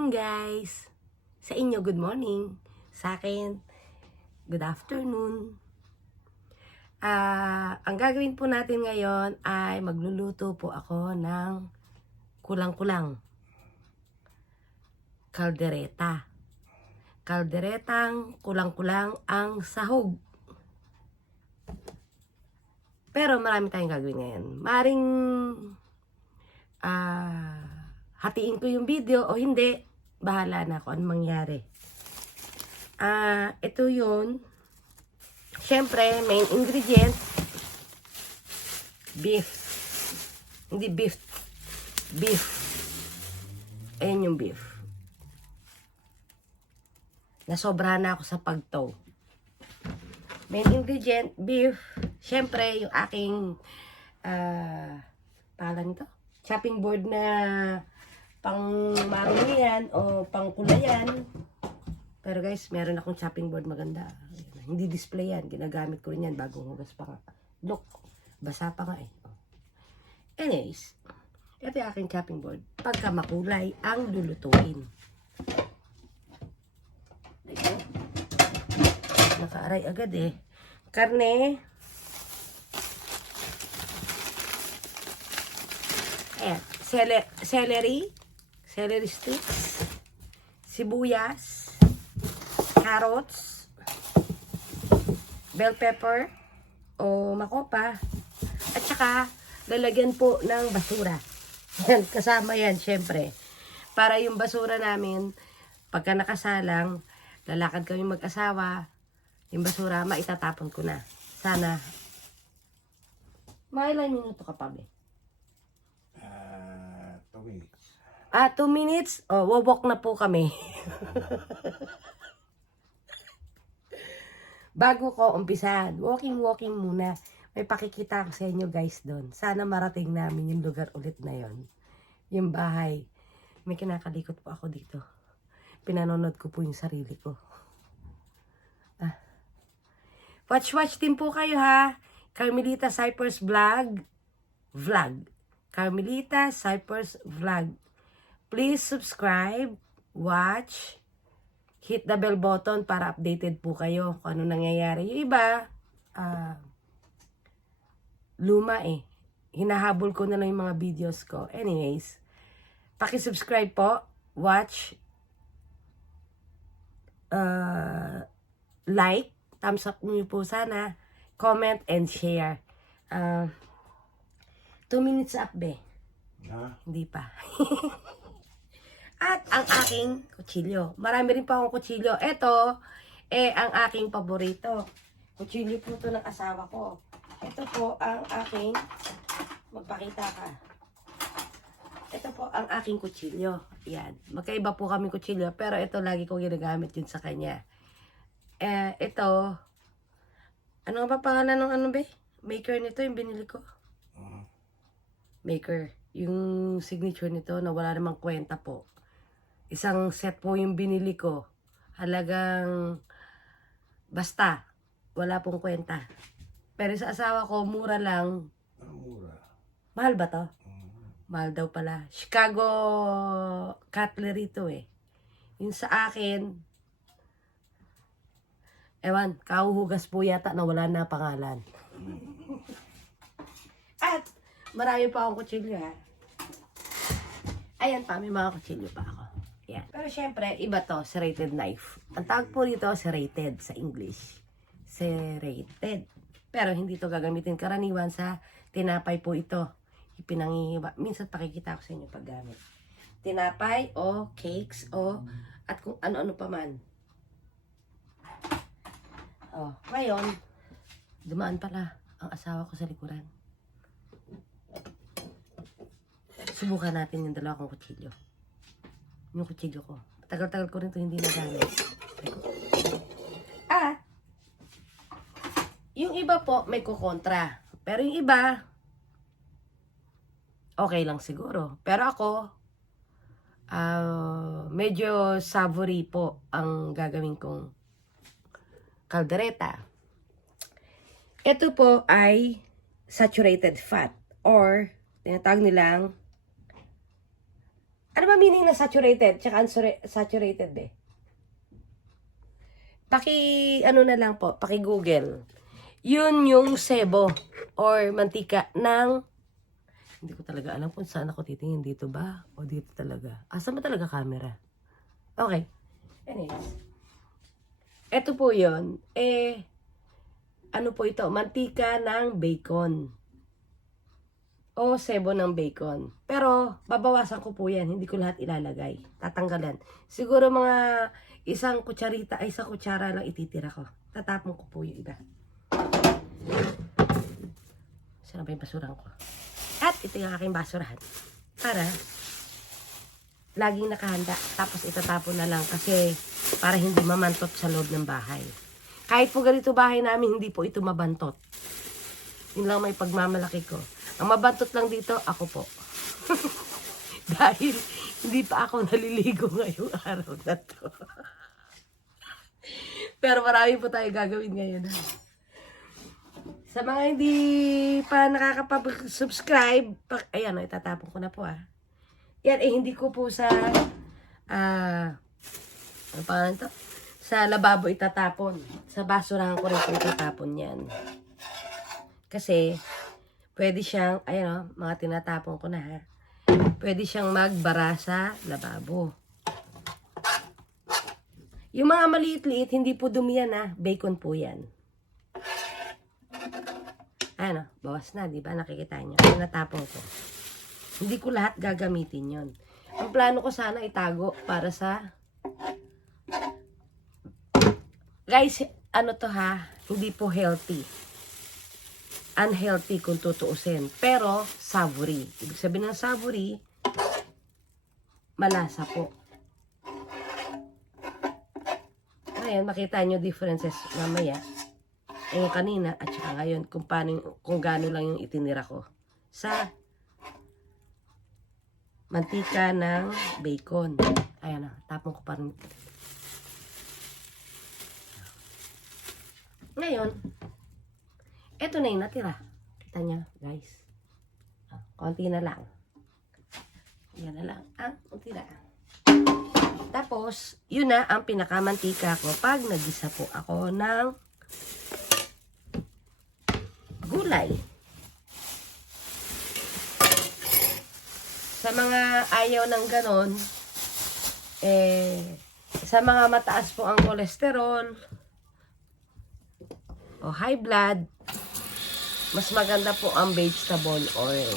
morning guys. Sa inyo, good morning. Sa akin, good afternoon. Ang gagawin po natin ngayon ay magluluto po ako ng kulang-kulang. Kaldereta. Kalderetang kulang-kulang ang sahog. Pero marami tayong gagawin ngayon. Maring hatiin ko yung video o hindi, bahala na kung anong mangyari. Ito yun. Siyempre, main ingredient, beef. Hindi beef. Beef. Ayan yung beef. Nasobrahan na ako sa pagtaw. Main ingredient, beef. Siyempre, yung aking pangalan nito? Chopping board na pang marumihan o pang kulayan. Pero guys, meron akong chopping board maganda. Hindi display yan. Ginagamit ko rin yan bago hugas pa nga. Look, basa pa nga eh. Anyways, ito yung aking chopping board. Pagka makulay, ang lulutuin. Ito. Nakaaray agad eh. Karne. Ayan. Celery sticks, sibuyas, carrots, bell pepper o makopa, at saka lalagyan po ng basura. Yan, kasama yan syempre. Para yung basura namin, pagka nakasalang, lalakad kami mag-asawa, yung basura maitatapon ko na. Sana. Mga ilang minuto ka pa, be? 2 minutes. 2 minutes? O, wawalk na po kami. Bago ko umpisahan, walking muna. May pakikita ko sa inyo guys doon. Sana marating namin yung lugar ulit na yon. Yung bahay. May kinakalikot po ako dito. Pinanonood ko po yung sarili ko. Watch din po kayo ha. Carmelita Cypers Vlog. Carmelita Cypers Vlog. Please subscribe, watch, hit the bell button para updated po kayo kung ano nangyayari. Yung iba, luma eh. Hinahabol ko na lang yung mga videos ko. Anyways, paki-subscribe po, watch, like, thumbs up niyo po sana, comment and share. 2 minutes up, be. Hindi pa. At ang aking kutsilyo. Marami rin pa akong kutsilyo. Ito, ang aking paborito. Kutsilyo po ito ng asawa ko. Ito po ang aking, magpakita ka. Ito po ang aking kutsilyo. Yan. Magkaiba po kami kutsilyo, pero ito lagi ko ginagamit yun sa kanya. Ito, ano ba pangalan ng ano ba? Maker nito, yung binili ko. Maker. Yung signature nito na wala namang kwenta po. Isang set po yung binili ko. Halagang basta. Wala pong kwenta. Pero sa asawa ko, mura lang. Mura. Mahal ba to? Mahal daw pala. Chicago cutlery to eh. Yung sa akin, ewan, kahuhugas po yata na wala na pangalan. At marami pa akong kutsilyo ha. Ayan pa, may mga kutsilyo pa ako. Yan. Pero syempre, iba to, serrated knife. Ang tawag po dito, serrated sa English. Serrated. Pero hindi to gagamitin karaniwan sa tinapay po ito. Ipinangingiba. Minsan pakikita ko sa inyo paggamit. Tinapay o cakes o at kung ano-ano pa man. Oh, ngayon, dumaan pala ang asawa ko sa likuran. Subukan natin yung dalawang kutsilyo. Yung kutsilyo ko. Tagal-tagal ko rin ito hindi nagamit. Yung iba po may kukontra. Pero yung iba, okay lang siguro. Pero ako, medyo savory po ang gagawin kong kaldereta. Ito po ay saturated fat or tinatawag nilang, ano ba meaning na saturated, tsaka unsaturated eh. Ano na lang po, Google. Yun yung sebo or mantika ng, hindi ko talaga alam kung saan ako titingin, dito ba? O dito talaga? Asa ba talaga camera? Okay. Anyways. Ito po yun. Ano po ito? Mantika ng bacon. O sebo ng bacon. Pero, babawasan ko po yan. Hindi ko lahat ilalagay. Tatanggalan. Siguro mga isang kutsara lang ititira ko. Tatapon ko po yung iba. Saan ba yung basurahan ko? At ito yung aking basurahan. Para, laging nakahanda. Tapos itatapon na lang kasi para hindi mamantot sa loob ng bahay. Kahit po ganito bahay namin, hindi po ito mabantot. Yun lang may pagmamalaki ko. Ang mabantot lang dito, ako po. Dahil hindi pa ako naliligo ngayong araw na to. Pero marami po tayo gagawin ngayon. Sa mga hindi pa nakakapag-subscribe, ayan o, itatapon ko na po Yan, hindi ko po sa, ano pa ito? Sa lababo itatapon. Sa basurahan ko rin po itatapon yan. Kasi, pwede siyang, ayan o, mga tinatapon ko na pwede siyang magbara sa lababo. Yung mga maliit-liit, hindi po dumi yan bacon po yan. Ayan o, bawas na, di ba? Nakikita nyo. Tinatapon ko. Hindi ko lahat gagamitin yon. Ang plano ko sana itago para sa, guys, ano to hindi po healthy. Unhealthy kung tutuusin. Pero, savory. Ibig sabihin ng savory, malasa po. Ngayon, makita nyo differences mamaya. Yung kanina at saka ngayon kung gaano lang yung itinira ko sa mantika ng bacon. Ayan tapon ko pa rin. Ngayon, eto na yung natira. Kita niya, guys. Konti na lang. Yan na lang ang natira. Tapos, yun na ang pinakamantika ko pag nagisa po ako ng gulay. Sa mga ayaw ng ganon, sa mga mataas po ang kolesterol o high blood, mas maganda po ang vegetable oil.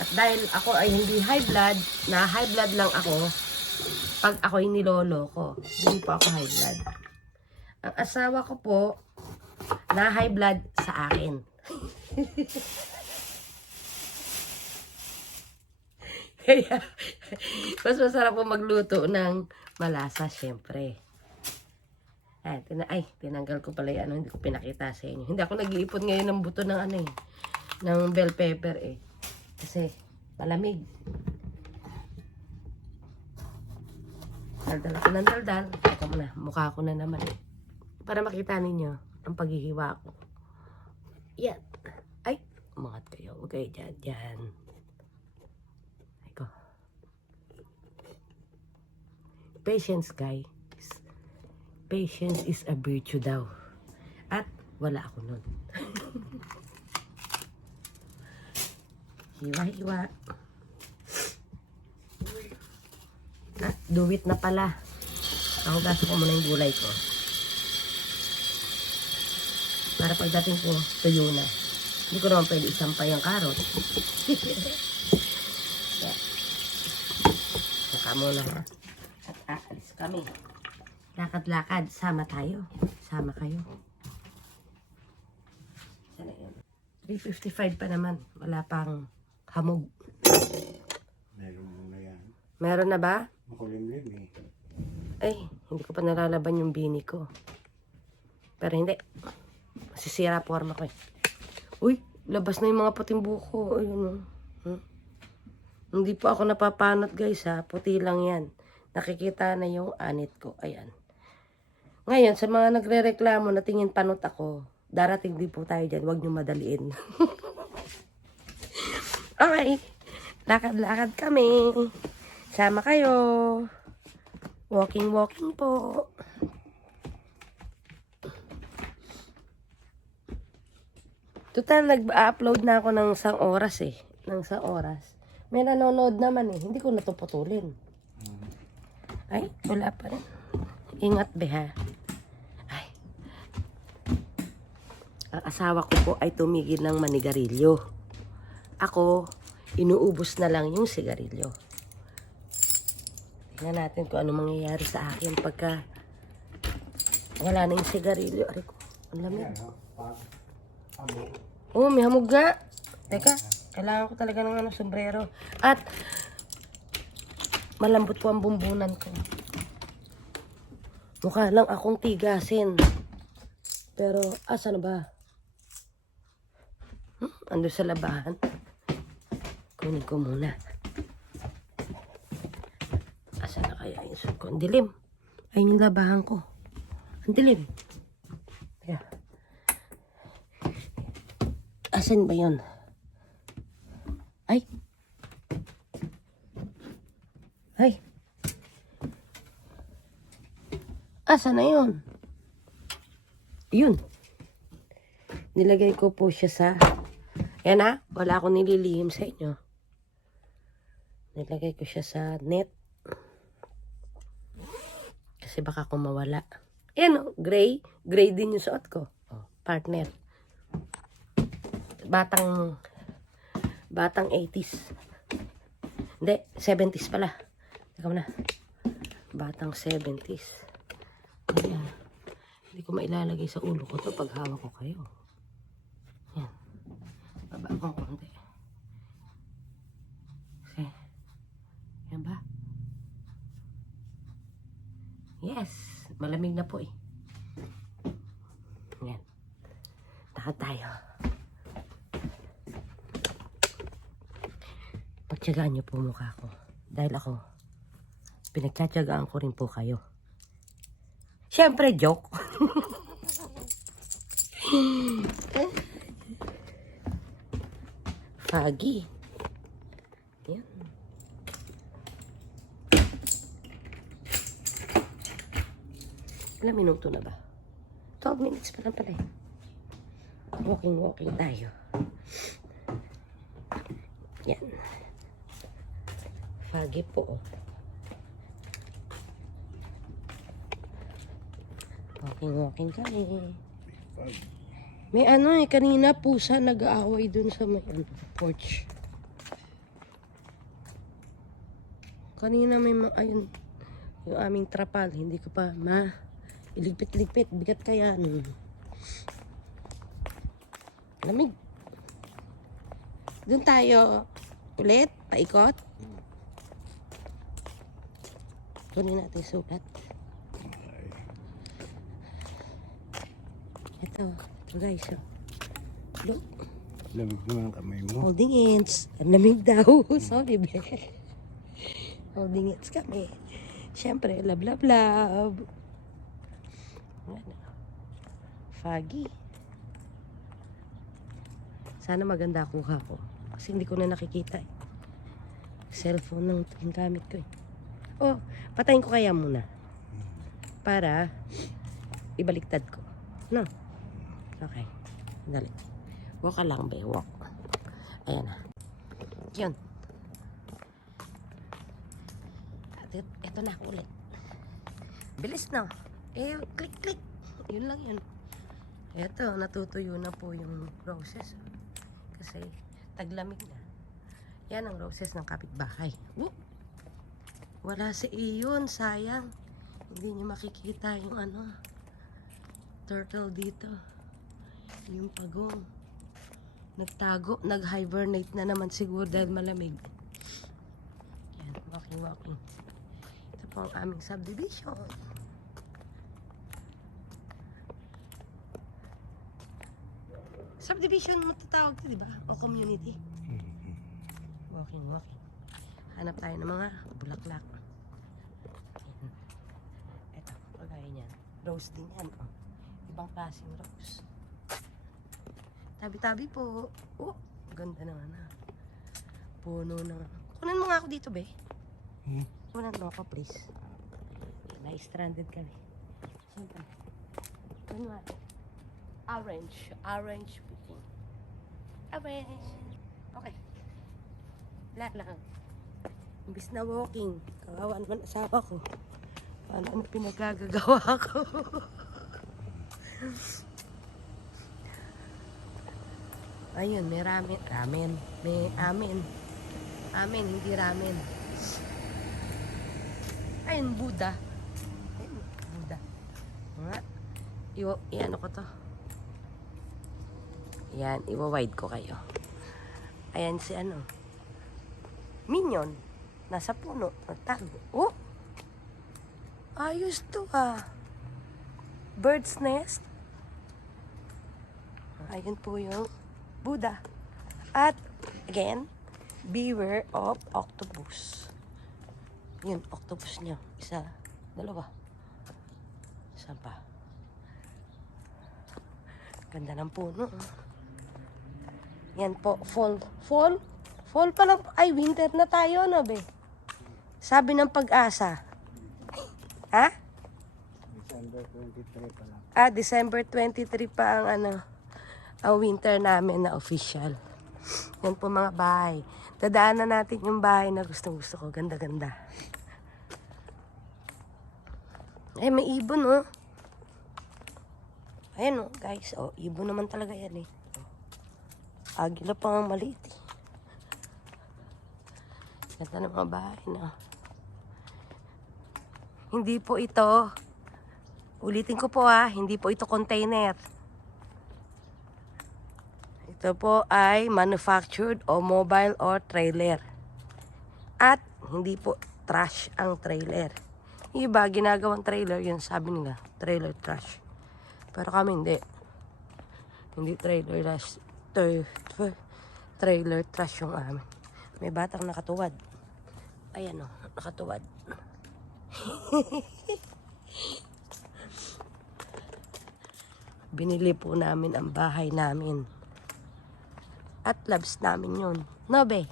At dahil ako ay hindi high blood, na high blood lang ako, pag ako'y nilolo ko, hindi po ako high blood. Ang asawa ko po, na high blood sa akin. Kaya, mas masarap po magluto ng malasa, syempre. Tinanggal ko pala yung hindi ko pinakita sa inyo. Hindi ako nag-iipon ngayon ng buto ng ng bell pepper Kasi, malamig. Daldal ako ng daldal. Ito muna, mukha ko na naman para makita ninyo ang paghihiwa ko. Yan. Ay, umangat kayo. Huwag kayo dyan. Iko. Patience, guys. Patience is a virtue daw. At wala ako nun. Hiwa-hiwa. Duwit na pala. Ako gaso ko muna yung gulay ko. Para pagdating ko, tuyo na. Hindi ko naman pwede isampay ang karot. Saka muna At aalis kami. Lakad-lakad. Sama tayo. Sama kayo. Sana yun. 3:55 pa naman. Wala pang hamog. Meron na yan. Meron na ba? Makulimlim Hindi ko pa nalalaban yung bini ko. Pero hindi. Masisira forma ko Uy, labas na yung mga puting buko. Ayun Hindi pa ako napapanot guys Puti lang yan. Nakikita na yung anit ko. Ayan. Ngayon, sa mga nagre-reklamo na tingin panot ako, darating din po tayo dyan. Huwag nyo madaliin. Okay. Lakad-lakad kami. Sama kayo. Walking po. Total, nag-upload na ako ng 1 oras eh. Ng 1 oras. May nanonood naman eh. Hindi ko natuputulin. Ay, wala pa rin. Ingat be ha. Ay. Ang asawa ko po ay tumigil ng manigarilyo. Ako, inuubos na lang yung sigarilyo. Tingnan natin kung ano mangyayari sa akin pagka wala na yung sigarilyo. Aray ko, ang lamig. Oo, may hamog nga. Teka, kailangan ko talaga ng sombrero. At malambot po ang bumbunan ko. Mukha lang akong tigasin. Pero, asa na ba? Ando sa labahan. Kunin ko muna. Asa na kaya yung suot ko? Ang dilim. Ayun yung labahan ko. Ang dilim. Kaya. Asan ba yun? Ay. Ay. Asa na yun? Yun. Nilagay ko po siya sa... Yan ha. Wala akong nililihim sa inyo. Nilagay ko siya sa net. Kasi baka kung mawala. Yan o. Gray. Gray din yung suot ko. Oh, partner. Batang 80s. Hindi, 70s pala. Teka na. Batang 70s. Ayan. Hindi ko mailalagay sa ulo ko to pag hawak ko kayo. Yan. Baba akong konti. Okay. Yan ba? Yes. Malamig na po eh. Yan. Takot tayo. Pagtyagaan niyo po mukha ko. Dahil ako, pinagtsatsagaan ko rin po kayo. Siyempre, joke. Foggy. Yan. Ilang minuto na ba? 12 minutes pa lang pala eh. Walking tayo. Yan. Foggy po. Walking kami. May ano eh, kanina pusa nag-aaway dun sa may porch. Kanina may ayun, yung aming trapal, hindi ko pa iligpit-ligpit, bigat kaya. Lamig. Dun tayo ulit, paikot. Kunin natin sulat. Ito guys, look. Lamig naman ang kamay mo. Holding hands. Ang lamig daw. Sorry, be. Holding hands kami. Siyempre, love. Foggy. Sana maganda kuha ko. Kasi hindi ko na nakikita eh. Cellphone ng gamit ko eh. Oh, patayin ko kaya muna. Para ibaliktad ko. No? Okay. Dali. Walk ka lang, be. Walk. Ayan na. Yun. At ito na ulit. Bilis na. Eh, click. Yun lang yun. Ito, natutuyo na po yung roses. Kasi, taglamig na. Yan ang roses ng kapitbahay. Wala si Iyon. Sayang. Hindi niyo makikita yung turtle dito. Yung pagong. Nagtago. Nag-hibernate na naman siguro dahil malamig. Yan. Walking. Ito po ang aming subdivision. Subdivision matatawag ito, diba? O community. Walking. Hanap tayo ng mga bulaklak. Ito, pagaya niyan. Rose din yan. Oh. Ibang klaseng rose. Tabi-tabi po. Oh, ganda naman ha. Puno na. Kunan mo nga ako dito, be. Hmm. Kunan mo ako, please. Na-stranded kami. Siyempre. Kunan mo ako. Orange picking. Orange. Okay. Wala lang. Imbis na walking. Kawawa naman asawa ko. Paano pinagagagawa ko? Ayun, may ramen. May amin. Amin, hindi ramen. Ayun, Buddha. Ayun, Buddha. Nga. Iano ko to. Yan, iwa-wide ko kayo. Ayan si ano. Minion. Nasa puno. Nagtago. Oh! Ayos to Bird's nest. Ayun po yung Buddha. At, again, beware of octopus. Yun, octopus niya. Isa, dalawa. Saan pa? Ganda ng puno. Yan po, fall. Fall pa lang. Ay, winter na tayo, no, be? Sabi ng Pag-asa. Ha? December 23 pa lang. December 23 pa ang winter namin na official. Yan po mga bahay. Dadaanan natin yung bahay na gustong-gusto ko. Ganda-ganda. Eh, may ibon, oh. Ayan, oh, guys. Oh, ibon naman talaga yan, eh. Agila pa nga maliit, eh. Ganda ng mga bahay na. Hindi po ito. Ulitin ko po, hindi po ito container. Ito po ay manufactured o mobile or trailer. At hindi po trash ang trailer. Iba, ginagawang trailer, yun sabi nila, trailer trash. Pero kami hindi. Hindi trailer trash. Trailer trash yung amin. May batang nakatuwad. Ayan o, nakatuwad. Binili po namin ang bahay namin. At loves namin yun. No, be?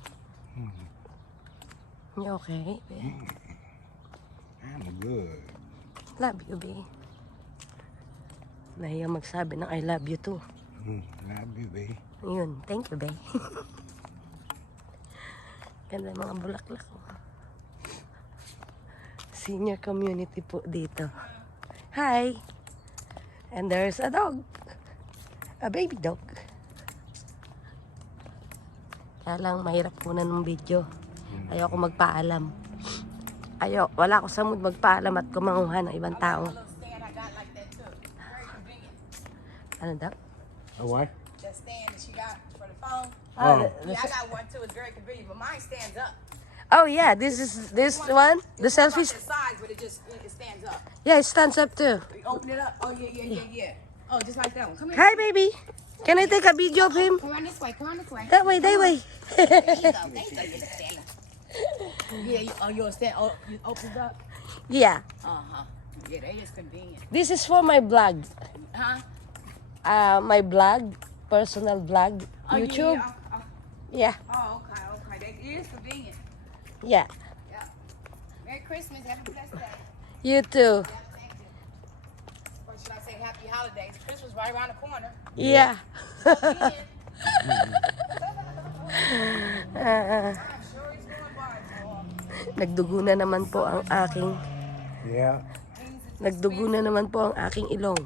You okay, be? I'm good. Love you, be. Nahiya magsabi ng I love you too. Love you, babe. Yun, thank you, be. Ganda mga bulaklak. Senior community po dito. Hi! And there's a dog. A baby dog. Kaya lang mahirap kunan ng video. Ayoko magpaalam. Wala ko sa mood magpaalam at kumanguha ng ibang tao. Ano daw? A what? That stand that she got for the phone. Oh. Yeah, I got one too. It's very convenient, but mine stands up. Oh yeah, this one, the selfie. It's the size, but it stands up. Yeah, it stands up too. You open it up. Oh yeah. Oh, just like that one. Come here. Hi, baby. Can I take a video of him? Come on this way. Come on this way. That way, that way. There you go. You're standing. Yeah. You stand. Oh, you opened up. Yeah, Yeah, they is convenient. this is for my vlog. Huh? My vlog, personal vlog, Oh, YouTube. Yeah. Yeah, Oh, okay. That is convenient. yeah. Yeah. Merry Christmas. Have a blessed day. You too. Yeah, thank you. Or should I say Happy Holidays? Christmas right around the corner. Yeah. Convenient. Ah, I'm sure he's going by. Oh. nagdugo na naman po ang aking Yeah. Nagdugo na naman po ang aking ilong.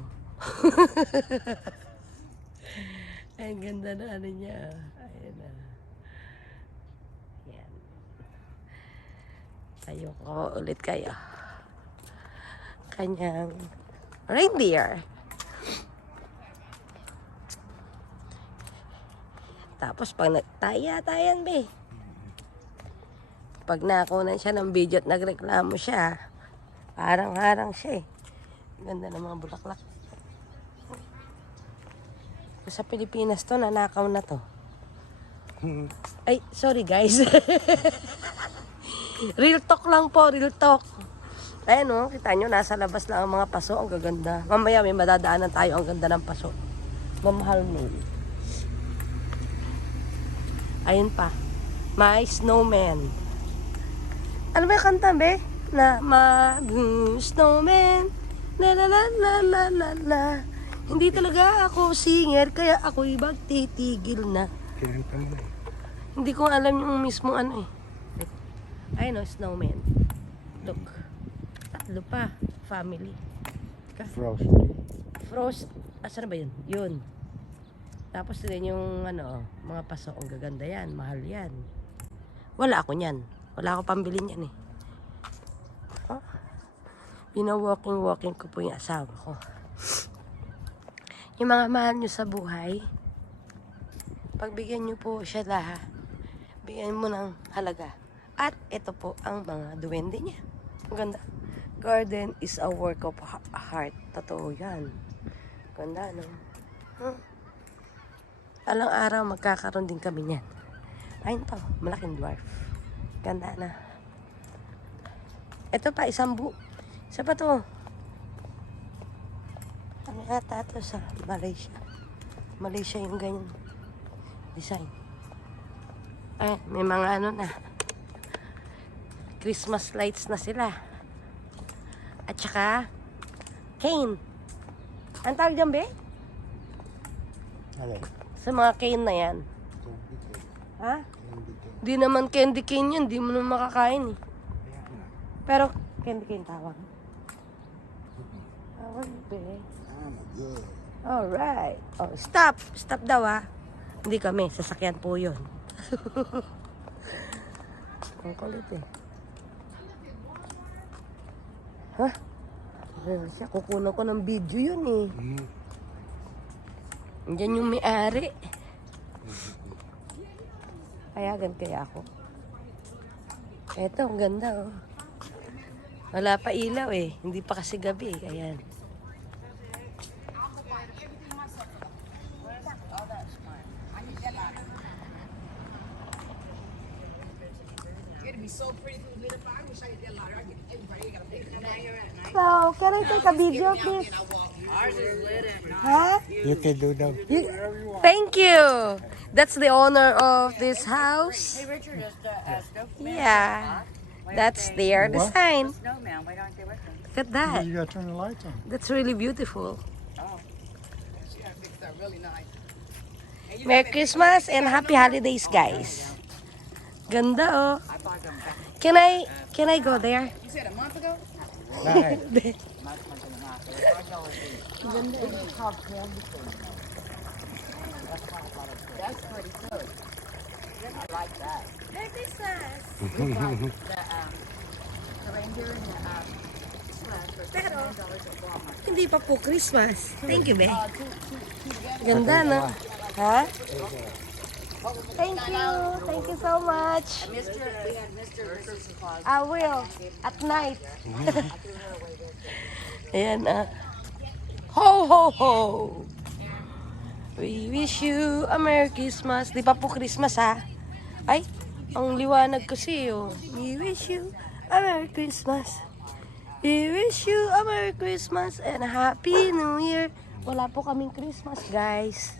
Ay, ang ganda na ano niya. Ayan na. Yan. Ayoko ulit kayo. Kanyang reindeer. Tapos pag nagtaya-tayan, be. Pag nakunan siya ng video at nagreklamo siya, harang-harang siya eh. Ganda ng mga bulaklak. Sa Pilipinas to, nanakaw na to. Ay, sorry guys. Real talk lang po, real talk. Ayan o, kita nyo, nasa labas lang ang mga paso. Ang gaganda. Mamaya may madadaanan tayo, ang ganda ng paso. Mamahal mo. Ayun pa. May snowman. Ano ba yung kanta, be? Na snowman. La la la la la la la. Hindi talaga ako singer, kaya ako'y magtitigil na. Kinanta mo na. Hindi ko alam yung mismo ano eh. Ay no, snowman. Look. Tatlo pa. Family. Frosty. Frost. Asan na ba yun? Yun. Tapos din yung ano, mga paso. Ang gaganda yan. Mahal yan. Wala ako niyan. Wala ako pambili niyan eh. Oh. Walking ko po yung asawa ko. Yung mga mahal nyo sa buhay, pagbigyan nyo po siya lahat. Bigyan mo ng halaga. At ito po ang mga duwende niya. Ang ganda. Garden is a work of heart. Totoo yan. Ganda, no? Alang araw, magkakaroon din kami niyan. Ayun to, malaking dwarf. Ganda na. Ito pa, isang isa pa to. Ano yata to sa Malaysia? Malaysia yung ganyan design. Ay, may mga ano na. Christmas lights na sila. At saka, cane. Ang tawag dyan, be? Alay. Sa mga cane na yan. Ha? Di naman candy cane yan. Di mo naman makakain eh. Pero, candy cane tawag. Tawag, be. I'm good. Alright. Oh, stop. Stop daw ah. Hindi kami. Sasakyan po yun. Ang kulit eh. Ha? Huh? Siya, kukunan ko ng video yun eh. Diyan yung may-ari. Payagan kaya ako. Eto, ang ganda oh. Wala pa ilaw eh. Hindi pa kasi gabi eh. Ayan. So pretty to live in. I wish I did a lot. I get everybody got a picture. So, can I take a video please? Ours is lit at night. Huh? You can do that. Thank you. That's the owner of this house. Hey, Richard, is the snowman? Yeah. That's their design. Snowman, why aren't they with them? Look at that. You gotta turn the lights on. That's really beautiful. Oh. She had fixed that really nice. And you Merry Christmas and happy holidays, guys. Ganda oh. I bought them back. Can I go there? You said a month ago? That's pretty good. I like that. Merry Christmas. The reindeer and the sled for Pero, $10 at Walmart. hindi pa po Christmas. Thank you, be. Two together. Ganda, no? Ha? Thank you. Thank you so much. We had Mr. and Mrs. Claus. I will. At night. Ayan, ho, ho, ho. We wish you a Merry Christmas. Di pa po Christmas, ha? Ay, ang liwanag kasi, oh. We wish you a Merry Christmas. We wish you a Merry Christmas and a Happy New Year. Wala po kaming Christmas, guys.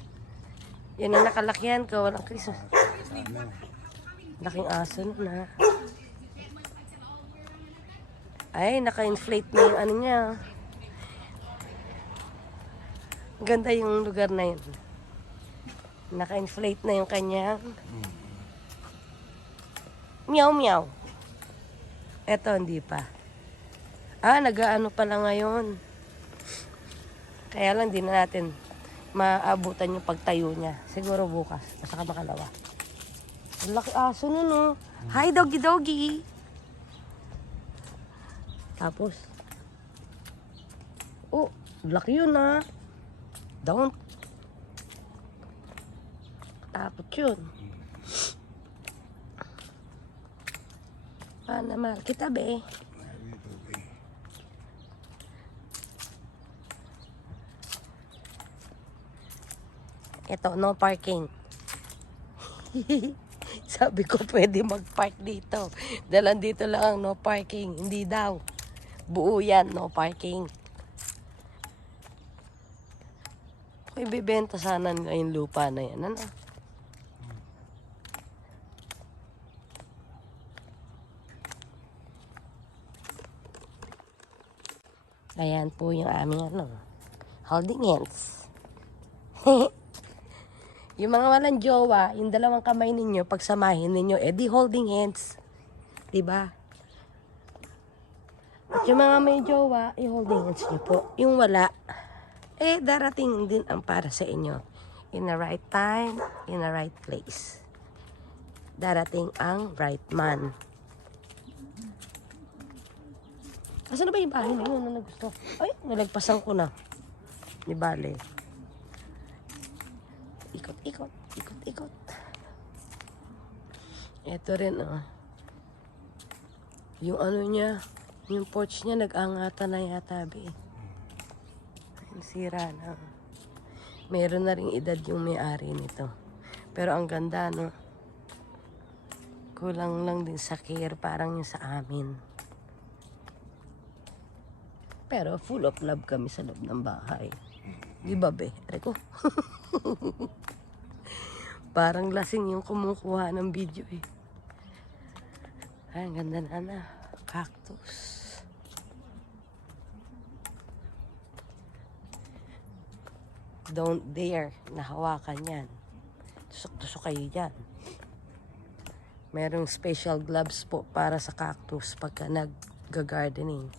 Yan ang nakalakyan ko. Walang Christmas. Laking aso na. Ay, naka-inflate na yung ano niya. Ganda yung lugar na yun. Naka-inflate na yung kanyang meow meow. Eto, hindi pa. Nag-aano pala ngayon. Kaya lang, di na natin maabutan yung pagtayo niya. Siguro bukas. Basta makalawa. Ang laki aso nun, oh. Hi, doggy doggy. Tapos, oh, laki yun, ah. Don't. Tapos yun. Paano mahal kita, be? Ito, no parking. Sabi ko pwede mag-park dito. Dahil dito lang ang no parking. Hindi daw. Buo yan, no parking. Kung ibibenta sana nila yung lupa na yan. Ano? Ayan po yung aming holding hands. Yung mga walang jowa, yung dalawang kamay ninyo, pagsamahin ninyo, di holding hands. Diba? At yung mga may jowa, i-holding hands nyo po. Yung wala, darating din ang para sa inyo. In the right time, in the right place. Darating ang right man. Asan na ba yung bahay na yun na nagusto? Ay, nalagpasan ko na. Di bale. Ikot, ikot, ikot, ikot. Ito rin, yung niya, yung porch niya, nag-angatan na yata, be. Ang sira na. Meron na ring edad yung may-ari nito. Pero ang ganda, no? Kulang lang din sa care, parang yung sa amin. Pero full of love kami sa loob ng bahay. Di ba, be? Reko. Parang lasing yung kumukuha ng video, eh. Ay, ang ganda na. Cactus. Don't dare na hawakan yan. Tusok-tusok kayo dyan. Merong special gloves po para sa cactus pagka nag-gardening.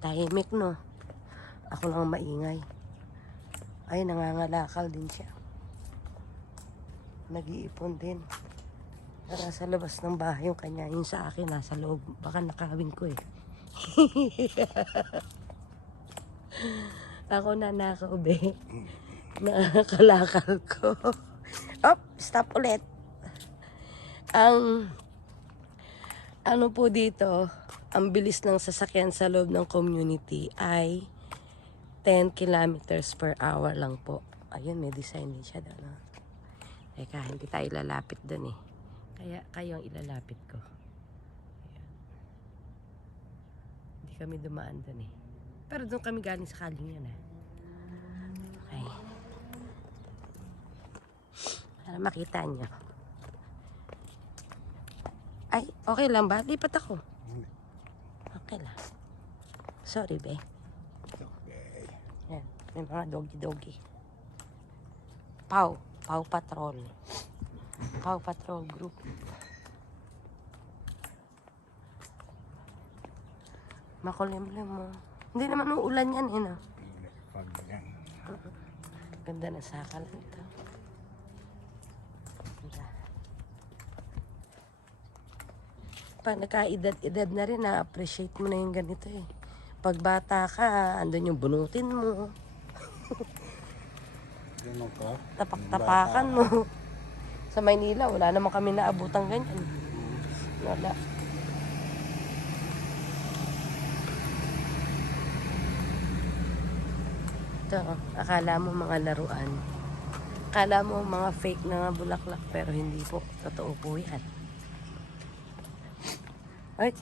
Tahimik, no? Ako lang maingay. Ay, nangangalakal din siya. Nag-iipon din. Para sa labas ng bahay yung kanya. Yung sa akin, nasa loob. Baka nakawin ko, eh. Ako na nakaube. Nakakalakal ko. Op, stop ulit. Ang ano po dito, ang bilis ng sasakyan sa loob ng community ay 10 kilometers per hour lang po. Ayun, may design din siya doon. Teka, hindi tayo ilalapit doon, eh. Kaya kayo ang ilalapit ko. Hindi kami dumaan doon, eh. Pero doon kami galing sa kaling yan, eh. Okay. Para makita nyo. Ay, okay lang ba? Lipat ako. Okay lang. Sorry, be. Okay. Yan, may mga doggy-doggy. Paw Patrol. Paw Patrol group. Makulimlim mo. Hindi naman uulan yan, eh, no? Pag yan. Ganda na sakal ito. Ganda. Pag nakaedad-edad na rin, na-appreciate mo na yung ganito, eh. Pag bata ka, andun yung bunutin mo. Ganun ka? Tapak-tapakan mo. Sa Maynila, wala naman kami naabutang ganyan. Wala. Ito, akala mo mga laruan. Akala mo mga fake na bulaklak, pero hindi po. Totoo po yan. Ay,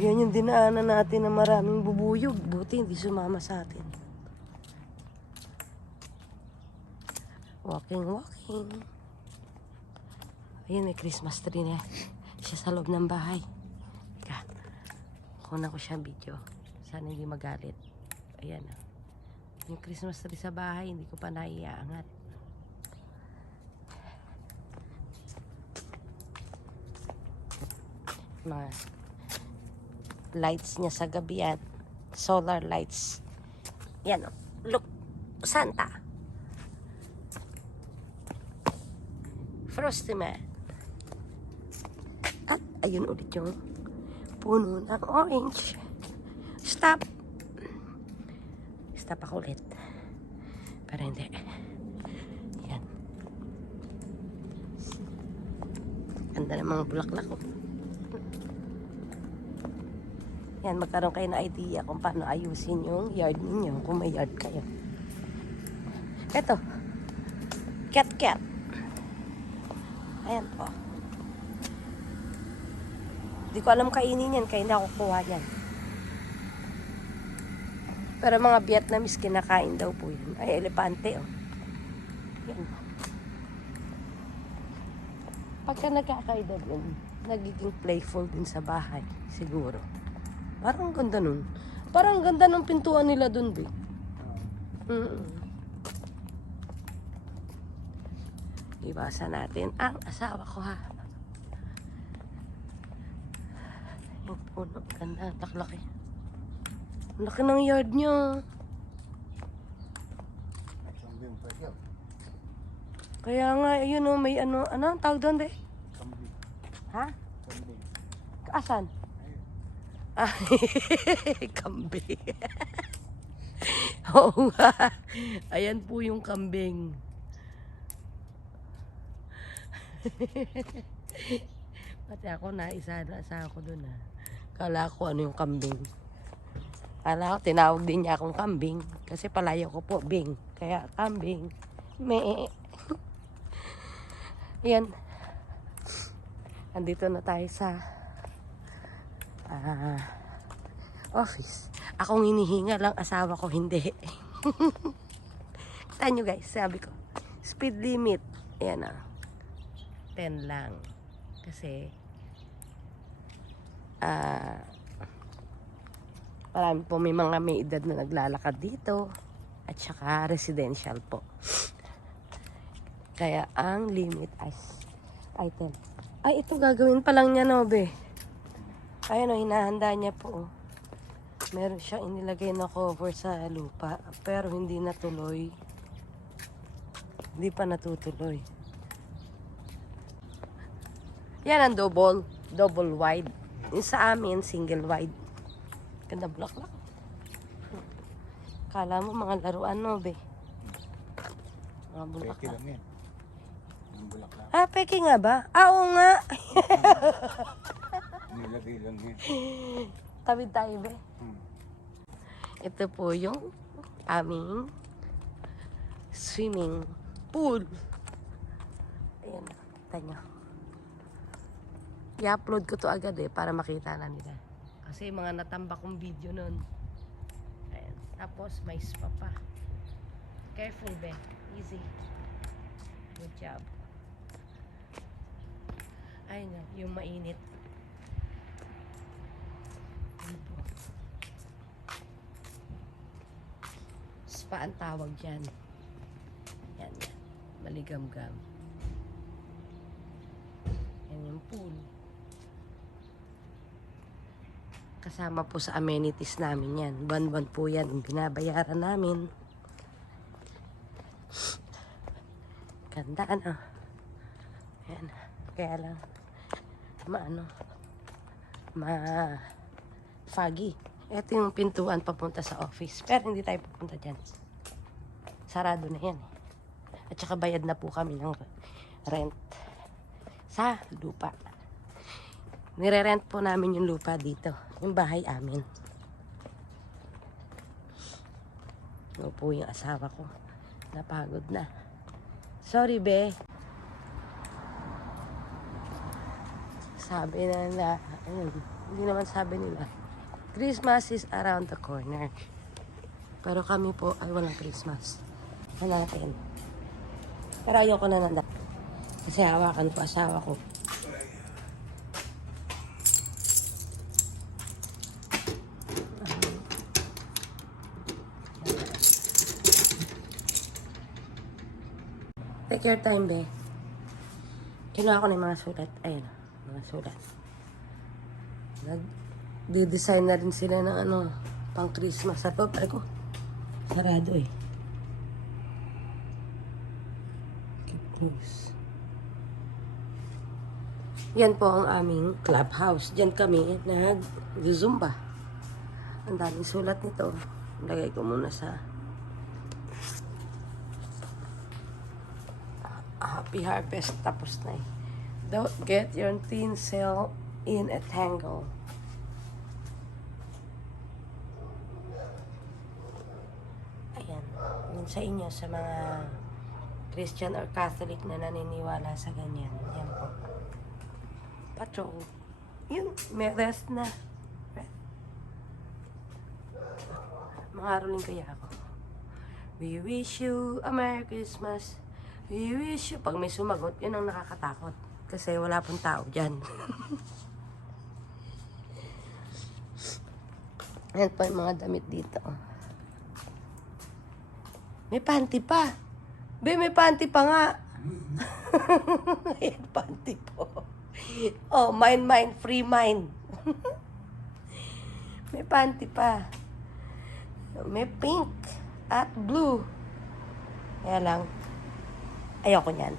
yan yung dinaanan natin na maraming bubuyog. Buti hindi sumama sa atin. Walking. Ayun, may Christmas tree na siya sa loob ng bahay. Teka, kuna ko siya video. Sana hindi magalit. Ayan, yung Christmas tree sa bahay, hindi ko pa naiaangat. Mga lights niya sa gabi yan. Solar lights. Yan, look, Santa. Frosty Man. At ayun ulit yung puno ng orange. Stop ako ulit. Pero hindi. Yan. Ganda ng mga bulaklak ko. Yan, magkaroon kayo na idea kung paano ayusin yung yard ninyo kung may yard kayo. Eto. Cat. Ayan po. Hindi ko alam kainin yan, kaya hindi ako kuha yan. Pero mga Vietnamese kinakain daw po yan. Ay, elepante, oh. Yan. Pagka nagkakaedad yun, nagiging playful din sa bahay. Siguro. Parang ganda nun. Parang ganda ng pintuan nila dun, be. Iwasan natin ang asawa ko, ha. Yung puno, ganda, taklaki. Ang laki ng yard niya. Kambing pa siya. Kaya nga, yun o, may ano ang tawag doon, be? Kambing. Ha? Kambing. Asan? Ah, kambing. Oo nga. Ayan po yung kambing. Pati ako naisa ako dun, ha. Kala ko ano yung kambing. Kala ko tinawag din niya akong kambing. Kasi palayo ko po, bing. Kaya kambing. Me. Yan. Andito na tayo sa office. Akong hinihinga lang, asawa ko hindi. Kita nyo guys, sabi ko, speed limit. Ayan na. 10 lang. Kasi, marami po may mga may edad na naglalakad dito. At saka residential po. Kaya ang limit ay 10. Ay, ito gagawin pa lang niya, no, be. Ayun o, hinahanda niya po. Meron siyang inilagay na cover sa lupa. Pero hindi natuloy. Hindi pa natutuloy. Yan ang double wide. Yung sa amin, single wide. Ganda bulaklak. Kala mo mga laruan, no, be? Mga Peke bulaklak. lang yan. Ang bulaklak. Ah, peke nga ba? Oo nga. Nilagay lang yan. Tawid tayo, be. Hmm. Ito po yung aming swimming pool. Ayan, kita nyo. I-upload ko to agad para makita na nila. Kasi mga natambak kong video nun. Ayan. Tapos may spa pa. Careful, be. Easy. Good job. Ayun na, yung mainit. Ano po? Spa ang tawag dyan. Yan, yan. Maligam-gam. Yan yung pool. Kasama po sa amenities namin yan. Buwan-buwan po yan. Yung binabayaran namin. Ganda, ano? Yan. Kaya lang, foggy. Ito yung pintuan papunta sa office. Pero hindi tayo pupunta dyan. Sarado na yan. At saka bayad na po kami ng rent sa lupa. Nire-rent po namin yung lupa dito. Yung bahay amin. Ito po yung asawa ko. Napagod na. Sorry, be. Sabi na, hindi naman sabi nila. Christmas is around the corner. Pero kami po ay walang Christmas. Hanapin. Pero ayoko na nanda. Kasi hawakan ko asawa ko. Take your time, be. Kinuha ko na yung mga sulat. Ayun, mga sulat. Nag-design na rin sila ng pang Christmas. Sa to, ko, sarado eh. Keep close. Yan po ang aming clubhouse. Diyan kami nag-zumba. Ang daming sulat nito. Lagay ko muna sa Happy Harvest. Tapos na eh. Don't get your tinsel in a tangle. Ayan. Yun sa inyo, sa mga Christian or Catholic na naniniwala sa ganyan. Yan po. Patrol. Yun, may rest na. Mangaroling kaya ako. We wish you a Merry Christmas. We wish you. Pag may sumagot, yun ang nakakatakot. kasi wala pong tao dyan. Ayan po yung mga damit dito. May panty pa. Be, may panty pa nga. Ayan, panty po. Oh, mine, free mine. May panty pa. May pink at blue. Kaya lang, ayoko niyan.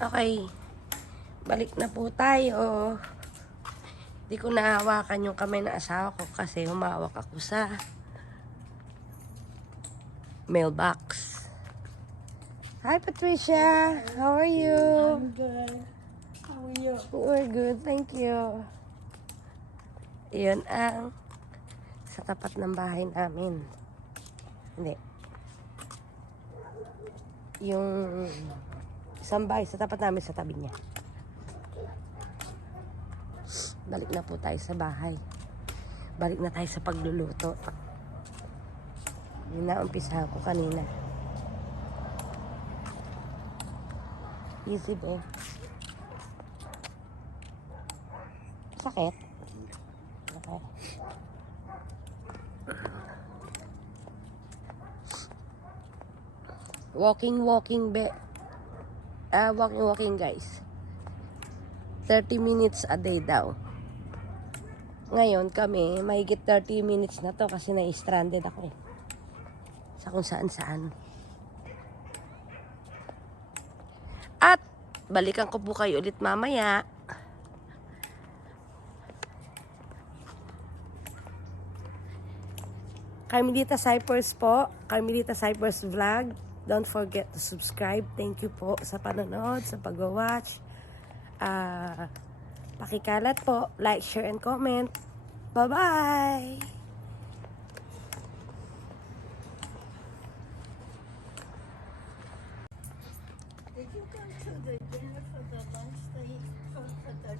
Okay. Balik na po tayo. Hindi ko nahawakan yung kamay ng asawa ko kasi humawak ako sa mailbox. Hi, Patricia. How are you? I'm good. How are you? We're good, thank you. Iyon ang sa tapat ng bahay namin. Hindi. Yung isang bahay sa tapat namin sa tabi niya. Balik na po tayo sa bahay. Balik na tayo sa pagluluto. Yun na, umpisahan ko kanina. Easy ba? Sakit? Okay. Walking be. Walking guys. 30 minutes a day daw. Ngayon kami, mahigit 30 minutes na to kasi na-stranded ako eh. Sa kung saan-saan. At, balikan ko po kayo ulit mamaya. Carmelita Cypers po. Carmelita Cypers Vlog. Don't forget to subscribe. Thank you po sa panonood, sa pag-watch. Pakikalat po. Like, share, and comment. Bye-bye! Did you go to the dinner for the lunch they for the that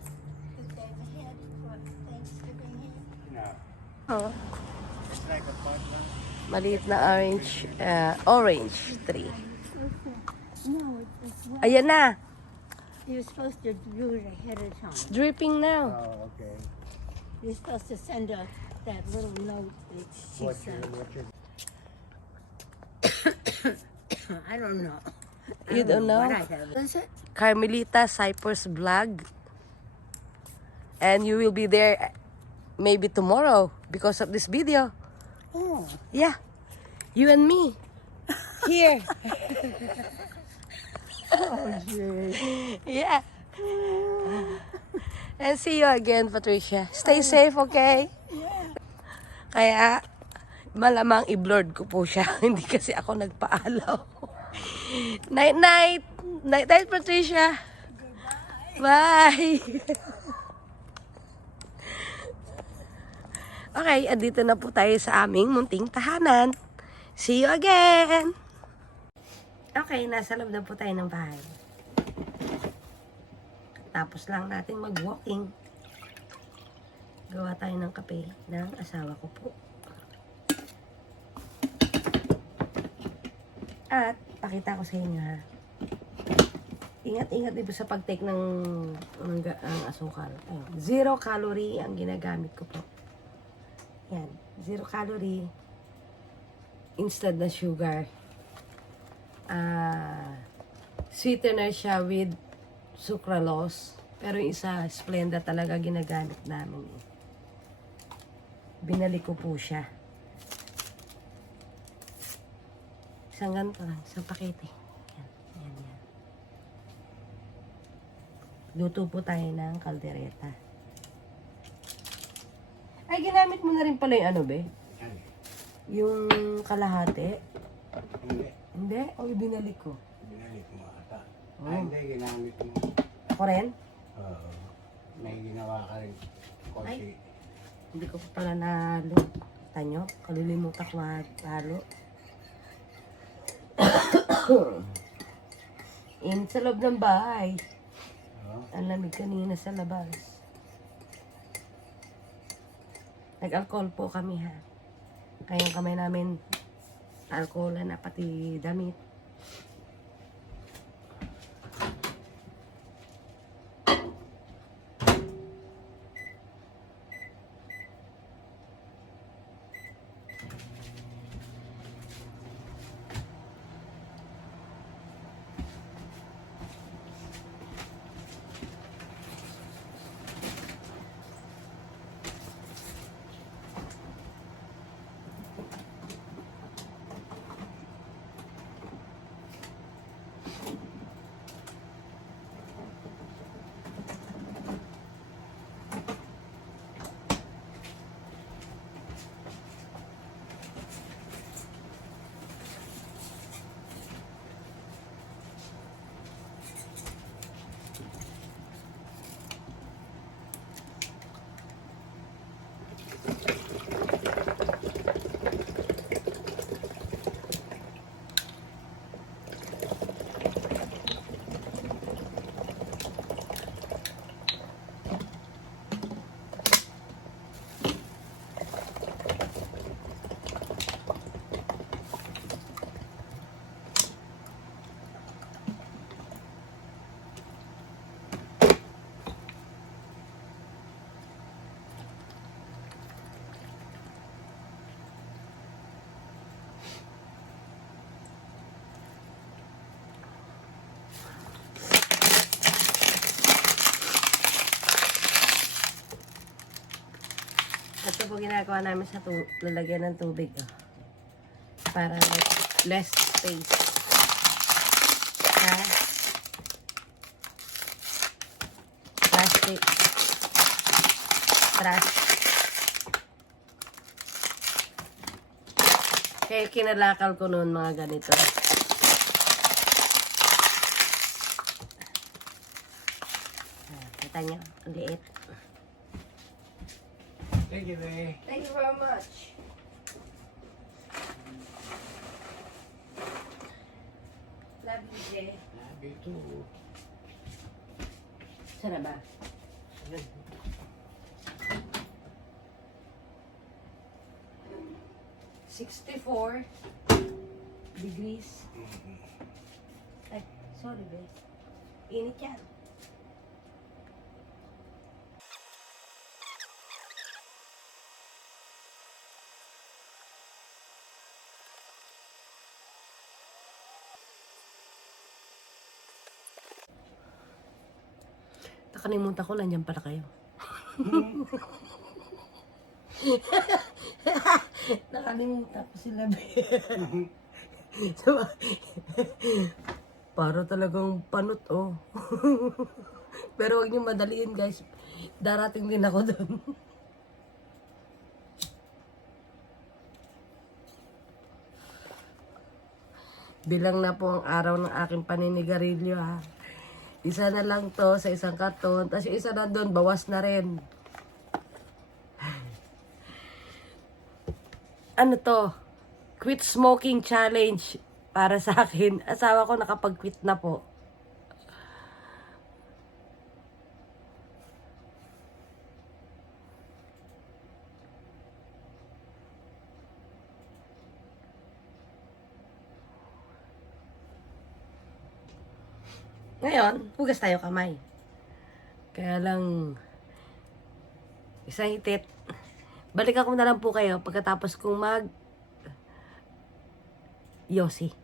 they had for Thanksgiving here? No. Oh, It's like a potluck. maliit na orange tree. No, it's well. Ayan na. You're supposed to do it ahead of time. It's dripping now. Oh, okay. You're supposed to send that little note that she sent. I don't know. You don't know? What I have. Is it? Carmelita Cypers Vlog. And you will be there maybe tomorrow because of this video. Oh, Yeah. You and me. Here. oh, gee. Yeah. And see you again, Patricia. Stay safe, okay? Kaya, malamang i-blurred ko po siya. Hindi kasi ako nagpaalaw. Night-night. Night-night, Patricia. Bye. Okay, andito na po tayo sa aming munting tahanan. See you again! Okay, nasa loob na po tayo ng bahay. Tapos lang natin mag-walking. Gawa tayo ng kape ng asawa ko po. At, pakita ko sa inyo ha. Ingat-ingat din po sa pag-take ng asukal. Ayun. 0 calorie ang ginagamit ko po. Yan. 0 calorie. Instead na sugar. Sweetener siya with sucralose. Pero yung isa, Splenda talaga ginagamit namin. Binalik ko po siya. Isang ganito lang. Isang pakete. Yan. Yan, yan. Luto po tayo ng kaldereta. Ay, ginamit mo na rin pala yung ano, be? Yung kalahati. Hindi. Hindi? O ibinalik ko? Binalik mo ata. Oh. Ay, hindi. Ginamit mo. Ako rin? Oo. May ginawa ka rin. Konti. Hindi ko pa pala nahalo. Tanyo, kalilimutan ko halo. Init sa loob ng bahay. Oo. Ang lamig kanina sa labas. Nag-alcohol po kami ha. Kayang kamay namin alcohol na pati damit. Ito po ginagawa namin sa lalagyan ng tubig. Oh. Para less space. Ha? Plastic. Trash. Kaya kinalakal ko noon mga ganito. Kita nyo, ang liit. Thank you, Bay. Thank you very much. Love you, Jay. Love you too. Sana ba? 64 degrees. Ay, sorry, be. Init yan. Nakalimutan ko, nandiyan pala kayo. Nakalimutan ko sila. Diba? Para talagang panot, oh. Pero huwag niyo madaliin, guys. Darating din ako doon. Bilang na po ang araw ng aking paninigarilyo, ha. Isa na lang to sa isang karton. Tapos yung isa na doon, bawas na rin. Ano to? Quit smoking challenge para sa akin. Asawa ko nakapag-quit na po. Ngayon, hugas tayo kamay. Kaya lang, isang hitit. Balik ako na lang po kayo pagkatapos kong mag Yossi.